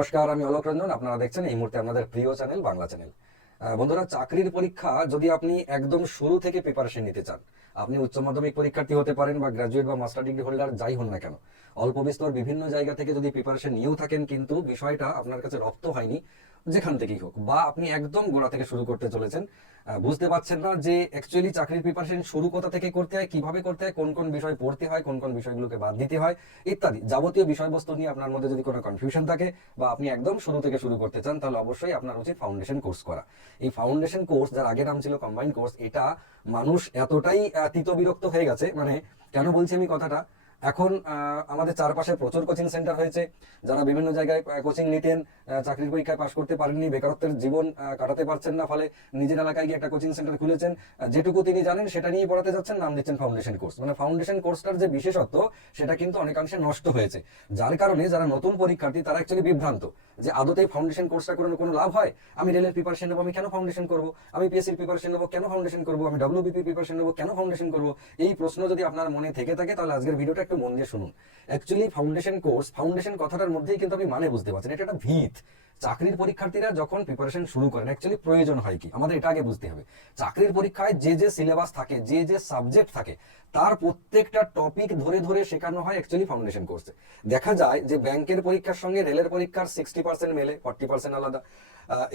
নমস্কার, আমি অলোক রঞ্জন। আপনারা দেখছেন এই মুহূর্তে আপনাদের প্রিয় চ্যানেল বাংলা চ্যানেল। বন্ধুরা, চাকরির পরীক্ষা যদি আপনি একদম শুরু থেকে প্রিপারেশন নিতে চান, আপনি উচ্চ মাধ্যমিক পরীক্ষার্থী হতে পারেন বা গ্রাজুয়েট বা মাস্টার ডিগ্রি হোল্ডার যাই হন না কেন, অল্প বিস্তর বিভিন্ন জায়গা থেকে যদি প্রিপারেশন নিয়েও থাকেন কিন্তু বিষয়টা আপনার কাছে রপ্ত হয়নি, যেখান থেকেই হোক, বা আপনি একদম গোড়া থেকে শুরু করতে চলেছেন, বুঝতে পারছেন না যে অ্যাকচুয়ালি চাকরির প্রিপারেশন শুরু কোথা থেকে করতে হয়, কিভাবে করতে হয়, কোন কোন বিষয় পড়তে হয়, কোন কোন বিষয়গুলোকে বাদ দিতে হয় ইত্যাদি যাবতীয় বিষয়বস্তু নিয়ে আপনার মধ্যে যদি কোনো কনফিউশন থাকে বা আপনি একদম শুরু থেকে শুরু করতে চান, তাহলে অবশ্যই আপনার উচিত ফাউন্ডেশন কোর্স করা। এই ফাউন্ডেশন কোর্স, যার আগে নাম ছিল কম্বাইন্ড কোর্স, এটা মানুষ এতটাই তিতবিরক্ত হয়ে গেছে, মানে কেন বলছি আমি কথাটা, এখন আমাদের চারপাশে প্রচুর কোচিং সেন্টার হয়েছে। যারা বিভিন্ন জায়গায় কোচিং নিতেন, চাকরির পরীক্ষায় পাশ করতে পারেননি, বেকারত্বের জীবন কাটাতে পারছেন না, ফলে নিজের এলাকায় গিয়ে একটা কোচিং সেন্টার খুলেছেন, যেটুকু তিনি জানেন সেটা নিয়ে পড়াতে যাচ্ছেন, নাম দিচ্ছেন ফাউন্ডেশন কোর্স। মানে ফাউন্ডেশন কোর্সটার যে বিশেষত্ব সেটা কিন্তু অনেকাংশে নষ্ট হয়েছে, যার কারণে যারা নতুন পরীক্ষার্থী তারা অ্যাকচুয়ালি বিভ্রান্ত যে আদতে ফাউন্ডেশন কোর্সটা করে কোনো লাভ হয়। আমি রেলের প্রিপারেশন নেবো, আমি কেন ফাউন্ডেশন করবো? আমি পিএসসির প্রিপারেশন নেবো, কেন ফাউন্ডেশন করবো? আমি ডব্লিউবিপি প্রিপারেশন নেবো, কেন ফাউন্ডেশন করবো? এই প্রশ্ন যদি আপনার মনে থেকে থাকে তাহলে আজকের ভিডিওটা একটু মন দিয়ে শুনুন। অ্যাকচুয়ালি ফাউন্ডেশন কোর্স, ফাউন্ডেশন কথাটার মধ্যেই কিন্তু আপনি মানে বুঝতে পারছেন, এটা একটা ভিত। চাকরির পরীক্ষার্থীরা যখন প্রিপারেশন শুরু করেন, অ্যাকচুয়ালি প্রয়োজন হয় কি আমাদের এটা আগে বুঝতে হবে। চাকরির পরীক্ষায় যে যে সিলেবাস থাকে, যে যে সাবজেক্ট থাকে, তার প্রত্যেকটা টপিক ধরে ধরে শেখানো হয় অ্যাকচুয়ালি ফাউন্ডেশন কোর্সে। দেখা যায় যে ব্যাংকের পরীক্ষার সঙ্গে রেলের পরীক্ষার 60% মেলে, 40% আলাদা।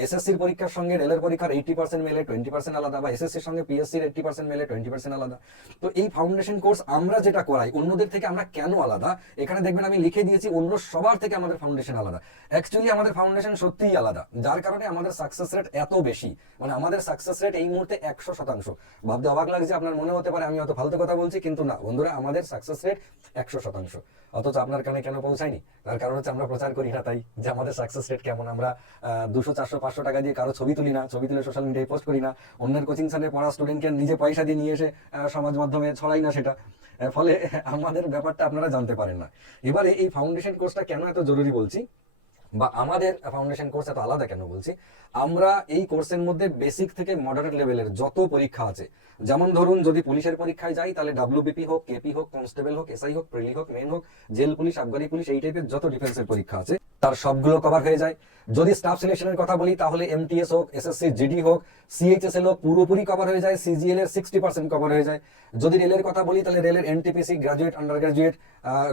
এসএসসির পরীক্ষার সঙ্গে রেলের পরীক্ষার 80% মেলে, 20% আলাদা, বা এসএসসির সঙ্গে পিএসসির 80% মেলে, 20% আলাদা। তো এই ফাউন্ডেশন কোর্স আমরা যেটা করাই অন্যদের থেকে আমরা কেন আলাদা, এখানে দেখবেন আমি লিখে দিয়েছি অন্য সবার থেকে আমাদের ফাউন্ডেশন আলাদা। অ্যাকচুয়ালি আমাদের ফাউন্ডেশন সত্যিই আলাদা, যার কারণে আমাদের সাকসেস রেট এত বেশি। মানে আমাদের সাকসেস রেট এই মুহূর্তে 100%। ভাবতে অবাক লাগছে, আপনার মনে হতে পারে আমি অত ফালতু কথা বলছি, কিন্তু না বন্ধুরা, আমাদের সাকসেস রেট 100%। অথচ আপনার কানে কেন পৌঁছায়নি? তার কারণ হচ্ছে আমরা প্রচার করি না, তাই যে আমাদের সাকসেস রেট কেমন। আমরা 200, 400, 500 টাকা দিয়ে কারো ছবি তুলি না, ছবি তুলে সোশ্যাল মিডিয়ায় পোস্ট করি না, অন্যের কোচিং সেন্টারে পড়া স্টুডেন্টকে নিজে পয়সা দিয়ে নিয়ে এসে সমাজ মাধ্যমে ছড়াই না সেটা। ফলে আমাদের ব্যাপারটা আপনারা জানতে পারেন না। এবারে এই ফাউন্ডেশন কোর্সটা কেন এত জরুরি বলছি, বা আমাদের ফাউন্ডেশন কোর্স এত আলাদা কেন বলছি, আমরা এই কোর্সের মধ্যে বেসিক থেকে মডারেট লেভেলের যত পরীক্ষা আছে, যেমন ধরুন যদি পুলিশের পরীক্ষায় যাই তাহলে ডাব্লিউবিপি হোক, কেপি হোক, কনস্টেবল হোক, এসআই হোক, প্রিলি হোক, মেন হোক, জেল পুলিশ, আবগারি পুলিশ, এই টাইপের যত ডিফেন্সের পরীক্ষা আছে তার সবগুলো কভার হয়ে যায়। যদি স্টাফ সিলেকশনের কথা বলি তাহলে এমটিএস হোক, এসএসসি জিডি হোক, সিএইচএসএল হোক, পুরোপুরি কভার হয়ে যায়। সিজিএল এর 60% কভার হয়ে যায়। যদি রেলের কথা বলি তাহলে রেলের এনটিপিসি, গ্রাজুয়েট, আন্ডার গ্রাজুয়েট,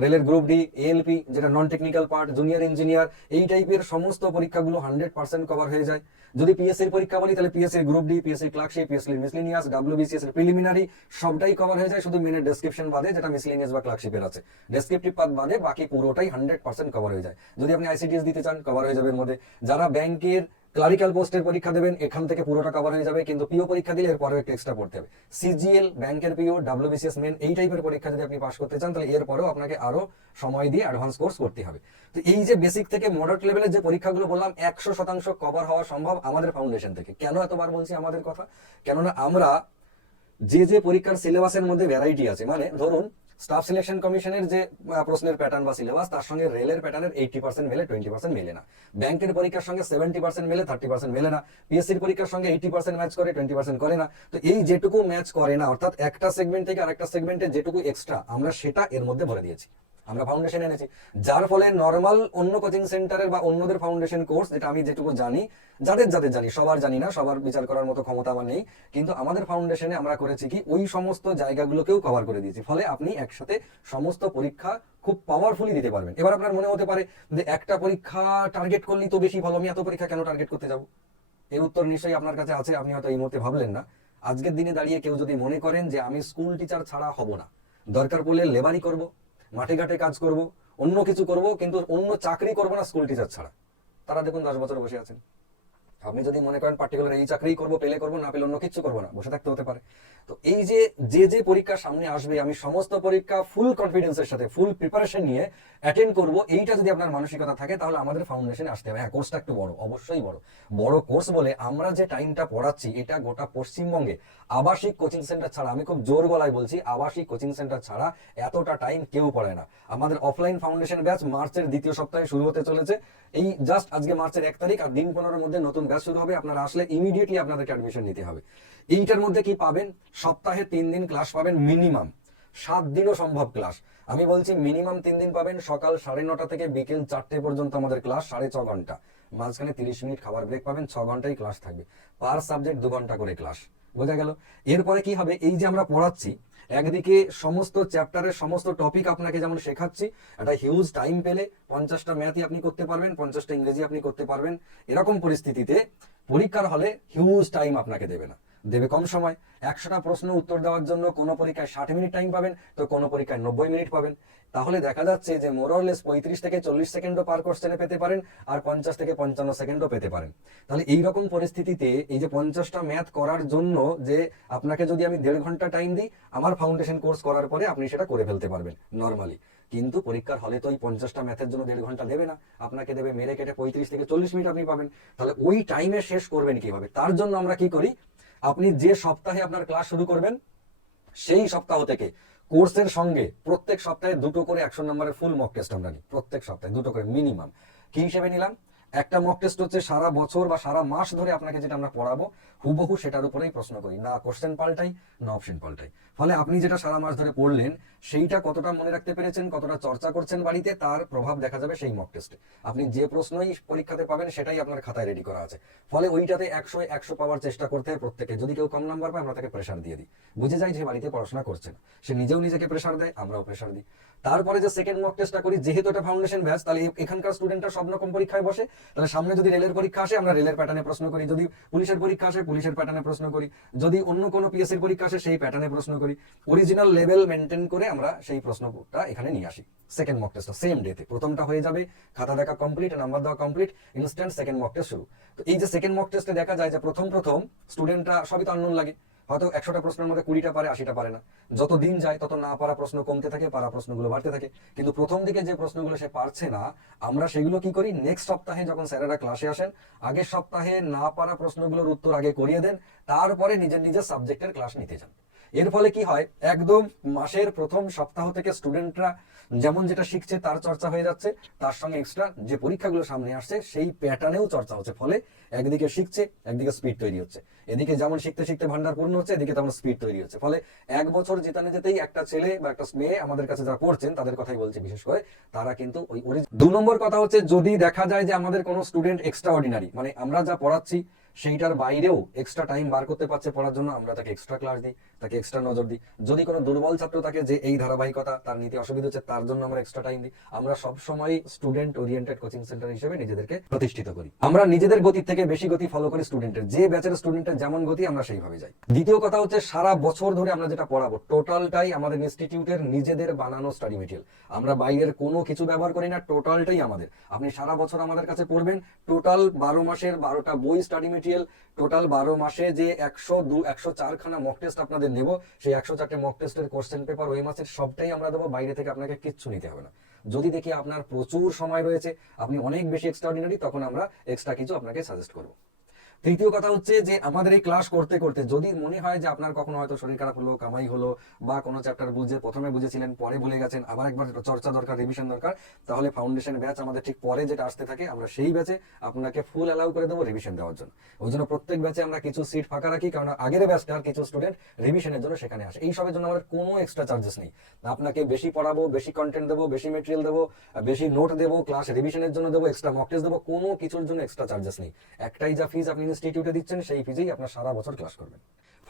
রেলের গ্রুপ ডি, এএলপি যেটা non technical part, junior engineer, এই টাইপের সমস্ত পরীক্ষাগুলো 100% কভার হয়ে যায়। যদি পিএসসির পরীক্ষা বলি তাহলে পিএসসির গ্রুপ ডি, পিএসসির ক্লার্কশিপ, পিএসসির মিসলেনিয়াস, ডাব্লিউবিসিএস এর প্রিলিমিনারি সবটাই কভার হয়ে যায়, শুধু মেনের ডেসক্রিপশন বাদে, যেটা মিসলেনিয়াস বা ক্লার্কশিপের আছে। ডেসক্রিপটিভ পার্ট বাদে বাকি পুরোটাই 100% কভার হয়ে যায়। যদি আপনি আইসিডিএস দিতে চান কভার হয়ে যাবে এর মধ্যে। যারা ব্যাংকের ক্লারিক্যাল পোস্টের পরীক্ষা দেবেন এখান থেকে পুরোটা কভার হয়ে যাবে, কিন্তু পিও পরীক্ষা দিলে এরপরেও একটু এক্সট্রা পড়তে হবে। সিজিএল, ব্যাংকের পিও, ডাব্লিউবিসিএস মেন, এই টাইপের পরীক্ষা যদি আপনি পাস করতে চান তাহলে এরপরেও আপনাকে আরো সময় দিয়ে অ্যাডভান্স কোর্স করতে হবে। তো এই যে বেসিক থেকে মডারেট লেভেলের যে পরীক্ষাগুলো বললাম 100% কভার হওয়া সম্ভব আমাদের ফাউন্ডেশন থেকে। কেন এতবার বলছি আমাদের কথা? কেননা আমরা যে যে পরীক্ষার সিলেবাসের মধ্যে ভ্যারাইটি আছে, মানে ধরুন স্টাফ সিলেকশন কমিশনের যে প্রশ্নের প্যাটার্ন বা সিলেবাস, তার সঙ্গে রেলের প্যাটার্নের 80% মেলে, 20% মেলে না। ব্যাংকের পরীক্ষার সঙ্গে 70% মেলে, 30% মেলে না। পিএসসির পরীক্ষার সঙ্গে 80% ম্যাচ করে, 20% করে না। তো এই যেটুকু ম্যাচ করে না, অর্থাৎ একটা সেগমেন্ট থেকে আরেকটা সেগমেন্টে যেটুকু এক্সট্রা, আমরা সেটা এর মধ্যে ভরে দিয়েছি, আমরা ফাউন্ডেশন এনেছি। যার ফলে নর্মাল অন্য কোচিং সেন্টারের বা অন্যদের ফাউন্ডেশন কোর্স, যেটা আমি যেটুকু জানি, যাদের যাদের জানি, সবার জানি না, সবার বিচার করার মতো ক্ষমতা আমার নেই, কিন্তু আমাদের ফাউন্ডেশনে আমরা করেছি কি ওই সমস্ত জায়গাগুলোকেও কভার করে দিয়েছি। ফলে আপনি একসাথে সমস্ত পরীক্ষা খুব পাওয়ারফুলি দিতে পারবেন। এবার আপনার মনে হতে পারে যে একটা পরীক্ষা টার্গেট করলেই তো বেশি ভালো, আমি এত পরীক্ষা কেন টার্গেট করতে যাব? এর উত্তর নিশ্চয়ই আপনার কাছে আছে, আপনি হয়তো এই মুহূর্তে ভাবলেন না। আজকের দিনে দাঁড়িয়ে কেউ যদি মনে করেন যে আমি স্কুল টিচার ছাড়া হব না, দরকার পড়লে লেবারি করব, মাঠে ঘাটে কাজ করব, অন্য কিছু করব, কিন্তু অন্য চাকরি করব না স্কুল টিচার ছাড়া, তারা দেখুন 10 বছর বসে আছেন। আপনি যদি মনে করেন পার্টিকুলার এই চাকরি করবো, পেলে করবো, না পেলে অন্য কিছু করবো না, বসে থাকতে হতে পারে। তো এই যে যে যে পরীক্ষা সামনে আসবে আমি সমস্ত পরীক্ষা ফুল কনফিডেন্সের সাথে, ফুল প্রিপারেশন নিয়ে অ্যাটেন্ড করব, এইটা যদি আপনার মানসিকতা থাকে তাহলে আমাদের ফাউন্ডেশনে আসতে হবে। হ্যাঁ, কোর্সটা একটু বড়, অবশ্যই বড়। বড় কোর্স বলে আমরা যে টাইমটা পড়াচ্ছি এটা গোটা পশ্চিমবঙ্গে আবাসিক কোচিং সেন্টার ছাড়া, আমি খুব জোর গলায় বলছি, আবাসিক কোচিং সেন্টার ছাড়া এতটা টাইম কেউ পড়ায় না। আমাদের অফলাইন ফাউন্ডেশন ব্যাচ মার্চের দ্বিতীয় সপ্তাহে শুরু হতে চলেছে। এই জাস্ট আজকে মার্চের 1 তারিখ, আর দিন 15-এর মধ্যে নতুন ব্যাচ শুরু হবে। আপনারা আসলে ইমিডিয়েটলি আপনাদেরকে অ্যাডমিশন নিতে হবে। এইটার মধ্যে কি পাবেন? সপ্তাহে 3 দিন ক্লাস পাবেন মিনিমাম। 7 দিনও সম্ভব ক্লাস। আমি বলছি মিনিমাম 3 দিন পাবেন, সকাল 9:30 থেকে বিকেল 4টে পর্যন্ত আমাদের ক্লাস, 6.5 ঘন্টা, মাঝখানে 30 মিনিট খাবার ব্রেক পাবেন, 6 ঘন্টাই ক্লাস থাকবে, পার সাবজেক্ট 2 ঘন্টা করে ক্লাস। বোঝা গেল? এরপরে কি হবে, এই যে আমরা পড়াচ্ছি, একদিকে সমস্ত চ্যাপ্টারের সমস্ত টপিক আপনাকে যেমন শেখাচ্ছি, একটা হিউজ টাইম পেলে 50টা ম্যাথই আপনি করতে পারবেন, 50টা ইংরেজি আপনি করতে পারবেন। এরকম পরিস্থিতিতে পরীক্ষার হলে হিউজ টাইম আপনাকে দেবে না, দেবে কম সময়। 100টা প্রশ্ন উত্তর দেওয়ার জন্য কোনো পরীক্ষায় 60 মিনিট টাইম পাবেন, তো কোনো পরীক্ষায় 90 মিনিট পাবেন। তাহলে দেখা যাচ্ছে যে মোরলেস 35 থেকে 40 সেকেন্ডও পার কোশ্চেনে পেতে পারেন, আর 50 থেকে 55 সেকেন্ডও পেতে পারেন। তাহলে এইরকম পরিস্থিতিতে এই যে 50টা ম্যাথ করার জন্য যে আপনাকে যদি আমি 1.5 ঘন্টা টাইম দিই, আমার ফাউন্ডেশন কোর্স করার পরে আপনি সেটা করে ফেলতে পারবেন নর্মালি। কিন্তু পরীক্ষার হলে তো ওই 50টা ম্যাথের জন্য 1.5 ঘন্টা দেবে না, আপনাকে দেবে মেরে কেটে 35 থেকে 40 মিনিট আপনি পাবেন। তাহলে ওই টাইমে শেষ করবেন কিভাবে? তার জন্য আমরা কি করি, আপনি যে সপ্তাহে আপনার ক্লাস শুরু করবেন সেই সপ্তাহ থেকে কোর্সের সঙ্গে প্রত্যেক সপ্তাহে 2টো করে 100 নম্বরের ফুল মক টেস্ট আমরা নিই, প্রত্যেক সপ্তাহে 2টো করে মিনিমাম। কি হিসেবে নিলাম? একটা মক টেস্ট হচ্ছে সারা বছর বা সারা মাস ধরে আপনাকে যেটা আমরা পড়াবো হুবহু সেটার উপরেই প্রশ্ন করি, না কোশ্চেন পাল্টাই না অপশন পাল্টাই। ফলে আপনি যেটা সারা মাস ধরে পড়লেন সেইটা কতটা মনে রাখতে পেরেছেন, কতটা চর্চা করছেন বাড়িতে, তার প্রভাব দেখা যাবে সেই মক টেস্টে। আপনি যে প্রশ্নই পরীক্ষাতে পাবেন সেটাই আপনার খাতায় রেডি করা আছে। ফলে ওইটাতে 100 পাওয়ার চেষ্টা করতে হয় প্রত্যেকে। যদি কেউ কম নাম্বার পায় আমরা তাকে প্রেশার দিয়ে দিই, বুঝে যায় যে বাড়িতে পড়াশোনা করছে না, সে নিজেও নিজেকে প্রেশার দেয়, আমরাও প্রেশার দিই। তারপরে যে সেকেন্ড মক টেস্টটা করি, যেহেতু এটা ফাউন্ডেশন ব্যাচ, তাহলে এখানকার স্টুডেন্টরা সব রকম পরীক্ষায় বসে। তাহলে সামনে যদি রেলের পরীক্ষা আসে আমরা রেলের প্যাটার্নে প্রশ্ন করি, যদি পুলিশের পরীক্ষা আসে পুলিশের প্যাটার্নে প্রশ্ন করি, যদি অন্য কোনো পিএসসির পরীক্ষা আসে সেই প্যাটার্নে প্রশ্ন করি। অরিজিনাল লেভেল মেনটেন করে আমরা সেই প্রশ্নটা এখানে নিয়ে আসি। সেকেন্ড মক টেস্টটা সেম ডেতে, প্রথমটা হয়ে যাবে, খাতা দেখা কমপ্লিট, নাম্বার দেওয়া complete, instant second mock test শুরু। তো এই যে সেকেন্ড মক টেস্টে দেখা যায় যে প্রথম স্টুডেন্টরা সবই তো আননোন লাগে, হয়তো 100টা প্রশ্নের মধ্যে 20টা পারে, 80টা পারে না। যত দিন যায় তত না পারা প্রশ্ন কমতে থাকে, পারা প্রশ্নগুলো বাড়তে থাকে। কিন্তু প্রথম দিকে যে প্রশ্নগুলো সে পারছে না, আমরা সেগুলো কি করি, নেক্সট সপ্তাহে যখন স্যারেরা ক্লাসে আসেন, আগের সপ্তাহে না পারা প্রশ্নগুলোর উত্তর আগে করিয়ে দেন, তারপরে নিজের নিজের সাবজেক্টের ক্লাস নিতে যান। এর ফলে কি হয়, একদম মাসের প্রথম সপ্তাহ থেকে স্টুডেন্টরা যেমন যেটা শিখছে তার চর্চা হয়ে যাচ্ছে, তার সঙ্গে এক্সট্রা যে পরীক্ষাগুলো সামনে আসছে সেই প্যাটার্নেও চর্চা হচ্ছে। ফলে একদিকে শিখছে, একদিকে স্পিড তৈরি হচ্ছে। এদিকে যেমন শিখতে শিখতে ভান্ডার পূর্ণ হচ্ছে, এদিকে তেমন স্পিড তৈরি হচ্ছে। ফলে 1 বছর যেতে যেতেই একটা ছেলে বা একটা মেয়ে, আমাদের কাছে যারা পড়ছেন তাদের কথাই বলছি বিশেষ করে, তারা কিন্তু ওই 2 নম্বর কথা হচ্ছে, যদি দেখা যায় যে আমাদের কোনো স্টুডেন্ট এক্সট্রা অর্ডিনারি, মানে আমরা যা পড়াচ্ছি সেইটার বাইরেও এক্সট্রা টাইম বার করতে পারছে পড়ার জন্য, আমরা তাকে এক্সট্রা ক্লাস দিই, তাকে এক্সট্রা নজর দিই। যদি কোনো দুর্বল ছাত্র থাকে যে এই ধারাবাহিকতা তার নিতে অসুবিধা হচ্ছে, তার জন্য আমরা এক্সট্রা টাইম দিই। আমরা সবসময় স্টুডেন্ট ওরিয়েন্টেড কোচিং সেন্টার হিসেবে নিজেদেরকে প্রতিষ্ঠিত করি। আমরা নিজেদের গতির থেকে বেশি গতি ফলো করি স্টুডেন্টের, যে ব্যাচের স্টুডেন্টের যেমন গতি আমরা সেইভাবে যাই। দ্বিতীয় কথা হচ্ছে, সারা বছর ধরে আমরা যেটা পড়াবো টোটালটাই আমাদের ইনস্টিটিউটের নিজেদের বানানো স্টাডি মেটেরিয়াল। আমরা বাইরের কোনো কিছু ব্যবহার করি না, টোটালটাই আমাদের। আপনি সারা বছর আমাদের কাছে পড়বেন, টোটাল 12 মাসের 12টা বই স্টাডি মেটেরিয়াল, টোটাল 12 মাসে যে 104 খানা মক টেস্ট আপনাদের নেব, সেই 104টে মক টেস্টের কোশ্চেন পেপার ওই মাসের সবটাই আমরা দেবো, বাইরে থেকে আপনাকে কিচ্ছু নিতে হবে না। যদি দেখি আপনার প্রচুর সময় রয়েছে, আপনি অনেক বেশি এক্সট্রাঅর্ডিনারি, তখন আমরা এক্সট্রা কিছু আপনাকে সাজেস্ট করবো। তৃতীয় কথা হচ্ছে যে আমাদের এই ক্লাস করতে করতে যদি মনে হয় যে আপনার কখনো হয়তো শরীর খারাপ হলো, কামাই হলো, বা কোনো চ্যাপ্টার প্রথমে বুঝেছিলেন পরে ভুলে গেছেন, আবার একবার চর্চা দরকার, রিভিশন দরকার, তাহলে ফাউন্ডেশন ব্যাচ আমাদের ঠিক পরে যেটা আসতে থাকে, আমরা সেই ব্যাচে আপনাকে ফুল অ্যালাউ করে দেবো রিভিশন দেওয়ার জন্য। ওই জন্য প্রত্যেক ব্যাচে আমরা কিছু সিট ফাঁকা রাখি, কারণ আগের ব্যাচটার কিছু স্টুডেন্ট রিভিশনের জন্য সেখানে আসে। এই সবের জন্য আমাদের কোনো এক্সট্রা চার্জেস নেই। আপনাকে বেশি পড়াবো, বেশি কন্টেন্ট দেবো, বেশি মেটেরিয়াল দেবো, বেশি নোট দেবো, ক্লাস রিভিশনের জন্য দেবো, এক্সট্রা মক টেস্ট দেবো, কোনো কিছুর জন্য এক্সট্রা চার্জেস নেই। একটাই যা ফিজ আপনি ইনস্টিটিউটে দিচ্ছেন, সেই ফিজেই আপনার সারা বছর ক্লাস করবেন।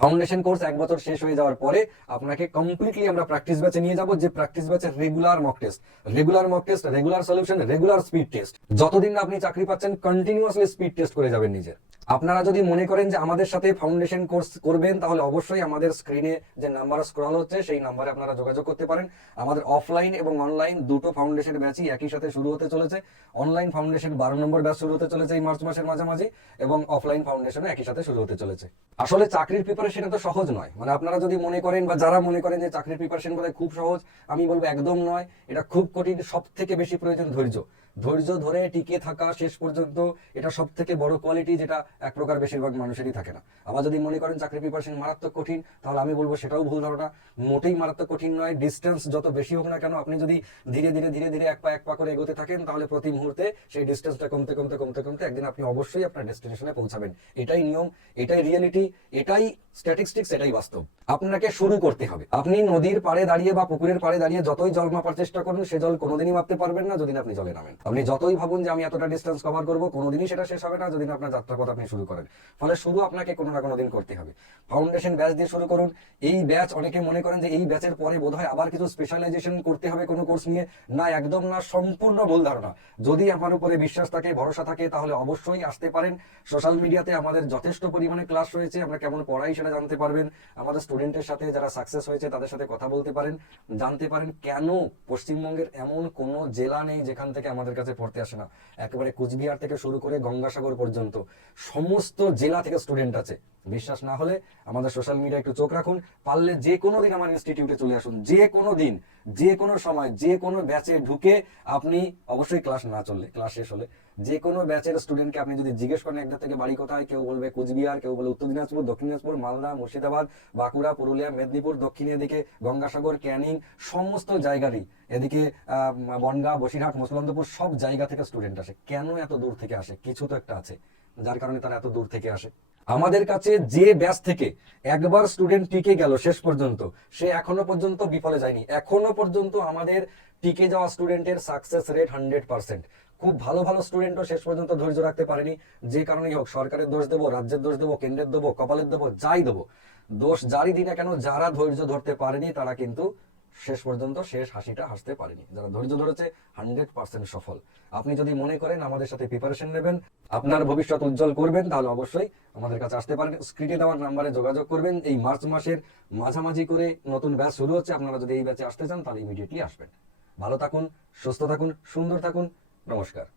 ফাউন্ডেশন কোর্স 1 বছর শেষ হয়ে যাওয়ার পরে আপনাকে কমপ্লিটলি আমরা প্র্যাকটিস ব্যাচে নিয়ে যাব, যে প্র্যাকটিস ব্যাচে regular mock test, regular solution, regular speed test. যতদিন না আপনি চাকরি পাচ্ছেন কন্টিনিউয়াসলি স্পিড টেস্ট করে যাবেন নিজের। আপনারা যদি মনে করেন যে আমাদের সাথে ফাউন্ডেশন কোর্স করবেন, তাহলে অবশ্যই আমাদের স্ক্রিনে যে নাম্বার স্ক্রল হচ্ছে সেই নাম্বারে আপনারা যোগাযোগ করতে পারেন। আমাদের অফলাইন এবং অনলাইন দুটো ফাউন্ডেশন ব্যাচই একই সাথে শুরু হতে চলেছে। অনলাইন ফাউন্ডেশন 12 নম্বর ব্যাচ শুরু হতে চলেছে এই মার্চ মাসের মাঝামাঝি, এবং অফলাইন ফাউন্ডেশনও একই সাথে শুরু হতে চলেছে। আসলে চাকরির প্রিপারেশন তো সহজ নয়, মানে আপনারা যদি মনে করেন বা যারা মনে করেন যে চাকরির প্রিপারেশন বোধহয় খুব সহজ, আমি বলবো একদম নয়, এটা খুব কঠিন। সব থেকে বেশি প্রয়োজন ধৈর্য। ধৈর্য ধরে টিকে থাকা শেষ পর্যন্ত, এটা সব থেকে বড় কোয়ালিটি, যেটা এক প্রকার বেশিরভাগ মানুষেরই থাকে না। আবার যদি মনে করেন চাকরি প্রিপারেশন মারাত্মক কঠিন, তাহলে আমি বলবো সেটাও ভুল ধারণা। মোটেই মারাত্মক কঠিন নয়। ডিস্টেন্স যত বেশি হোক না কেন, আপনি যদি ধীরে ধীরে ধীরে ধীরে এক পা করে এগোতে থাকেন, তাহলে প্রতি মুহূর্তে সেই ডিস্টেন্সটা কমতে কমতে কমতে কমতে একদিন আপনি অবশ্যই আপনার ডেস্টিনেশনে পৌঁছাবেন। এটাই নিয়ম, এটাই রিয়েলিটি, এটাই স্ট্যাটিস্টিক্স, এটাই বাস্তব। আপনাকে শুরু করতে হবে। আপনি নদীর পাড়ে দাঁড়িয়ে বা পুকুরের পাড়ে দাঁড়িয়ে যতই জল মাপার চেষ্টা করুন, সে জল কোনোদিনই মাপতে পারবেন না যদি আপনি জলে নামেন। আপনি যতই ভাবুন যে আমি এতটা ডিস্টেন্স কভার করবো, কোনোদিনই সেটা শেষ হবে না যদি আপনার যাত্রাপথ আপনি শুরু করেন। ফলে শুরু আপনাকে কোনো না কোনো দিন করতে হবে। ফাউন্ডেশন ব্যাচ দিয়ে শুরু করুন। এই ব্যাচ, অনেকে মনে করেন যে এই ব্যাচের পরে বোধহয় আবার কিছু স্পেশালাইজেশন করতে হবে কোনো কোর্স নিয়ে। না, একদম না, সম্পূর্ণ ভুল ধারণা। যদি আমার উপরে বিশ্বাস থাকে, ভরসা থাকে, তাহলে অবশ্যই আসতে পারেন। সোশ্যাল মিডিয়াতে আমাদের যথেষ্ট পরিমাণে ক্লাস রয়েছে, আমরা কেমন পড়াই সেটা জানতে পারবেন। আমাদের স্টুডেন্টের সাথে যারা সাকসেস হয়েছে তাদের সাথে কথা বলতে পারেন, জানতে পারেন কেন পশ্চিমবঙ্গের এমন কোনো জেলা নেই যেখান থেকে আমাদের কাছে পড়তে আসে না। একেবারে কুচবিহার থেকে শুরু করে গঙ্গাসাগর পর্যন্ত সমস্ত জেলা থেকে স্টুডেন্ট আছে। বিশ্বাস না হলে আমাদের সোশ্যাল মিডিয়া একটু চোখ রাখুন। পারলে যে কোনো দিন আমার ইনস্টিটিউটে চলে আসুন, যে কোনো দিন, যে কোনো সময়, যে কোনো ব্যাচে ঢুকে আপনি, অবশ্যই ক্লাস না চললে, ক্লাস শেষ হলে, যে কোনো ব্যাচের স্টুডেন্টকে আপনি যদি জিজ্ঞেস করেন একটা থেকে বাড়ি কোথায়, কেউ বলবে কুচবিহার, কেউ বলে উত্তর দিনাজপুর, দক্ষিণ দিনাজপুর, মালদা, মুর্শিদাবাদ, বাঁকুড়া, পুরুলিয়া, মেদিনীপুর, দক্ষিণে এদিকে গঙ্গাসাগর, ক্যানিং, সমস্ত জায়গারই, এদিকে বনগাঁ, বসিরহাট, মসলন্দপুর, সব জায়গা থেকে স্টুডেন্ট আসে। কেন এত দূর থেকে আসে? কিছু তো একটা আছে যার কারণে তারা এত দূর থেকে আসে। আমাদের কাছে যে ব্যাচ থেকে একবার স্টুডেন্ট টিকে গেল শেষ পর্যন্ত, সে এখনো পর্যন্ত বিফলে যায়নি। এখনো পর্যন্ত আমাদের টিকে যাওয়া স্টুডেন্টের সাকসেস রেট 100%। খুব ভালো ভালো স্টুডেন্টও শেষ পর্যন্ত ধৈর্য রাখতে পারেনি। যে কারণেই হোক, সরকারের দোষ দেবো, রাজ্যের দোষ দেবো, কেন্দ্রের দেবো, কপালের দেবো, যাই দেবো, দোষ যারই দিই না কেন, যারা ধৈর্য ধরতে পারেনি তারা কিন্তু শেষ পর্যন্ত শেষ হাসিটা হাসতে পারেনি। যারা ধৈর্য ধরেছে 100% সফল। আপনি যদি মনে করেন আমাদের সাথে প্রিপারেশন নেবেন, আপনার ভবিষ্যৎ উজ্জ্বল করবেন, তাহলে অবশ্যই আমাদের কাছে আসতে পারেন। স্ক্রিনে দেওয়ার নাম্বারে যোগাযোগ করবেন। এই মার্চ মাসের মাঝামাঝি করে নতুন ব্যাচ শুরু হচ্ছে। আপনারা যদি এই ব্যাচে আসতে চান তাহলে ইমিডিয়েটলি আসবেন। ভালো থাকুন, সুস্থ থাকুন, সুন্দর থাকুন। নমস্কার।